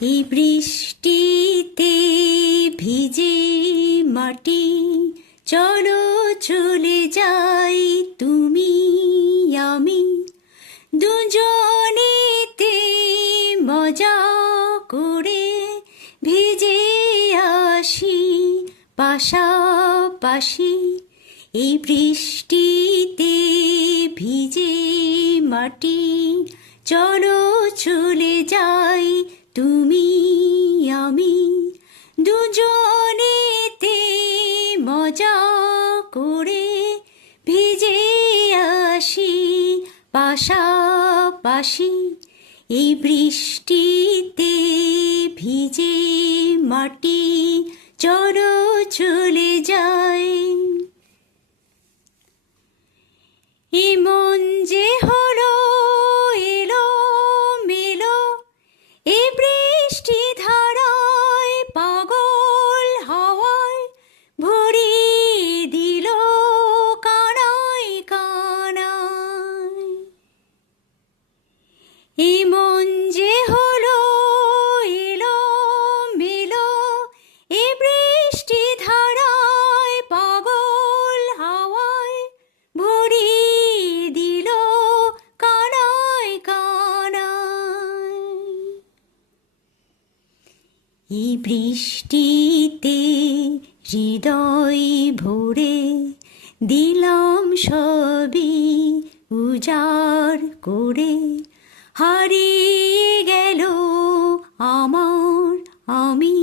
এই বৃষ্টিতে ভিজে মাটি, চলো চলে যাই তুমি আমি, দুজনেতে মজা করে ভিজে আসি পাশাপাশি। এই বৃষ্টিতে ভিজে মাটি, চলো চলে যাই তুমি আমি, দুজনেতে মজা করে ভিজে আসি পাশাপাশি। এই বৃষ্টিতে ভিজে মাটি, চলো চলে যাই। এমন যে হলো এলো মেলো, এই বৃষ্টি ধারায় পাগল হাওয়ায় ভরিয়ে দিল কানায় কানায়। এমন যে হলো এলো মেলো, এই বৃষ্টি ধারায় পাগল হাওয়ায় ভরিয়ে দিল কানায় কানায়। এই বৃষ্টিতে হৃদয় ভরে দিলাম সবই উজাড় করে, হারিয়ে গেল আমার আমি,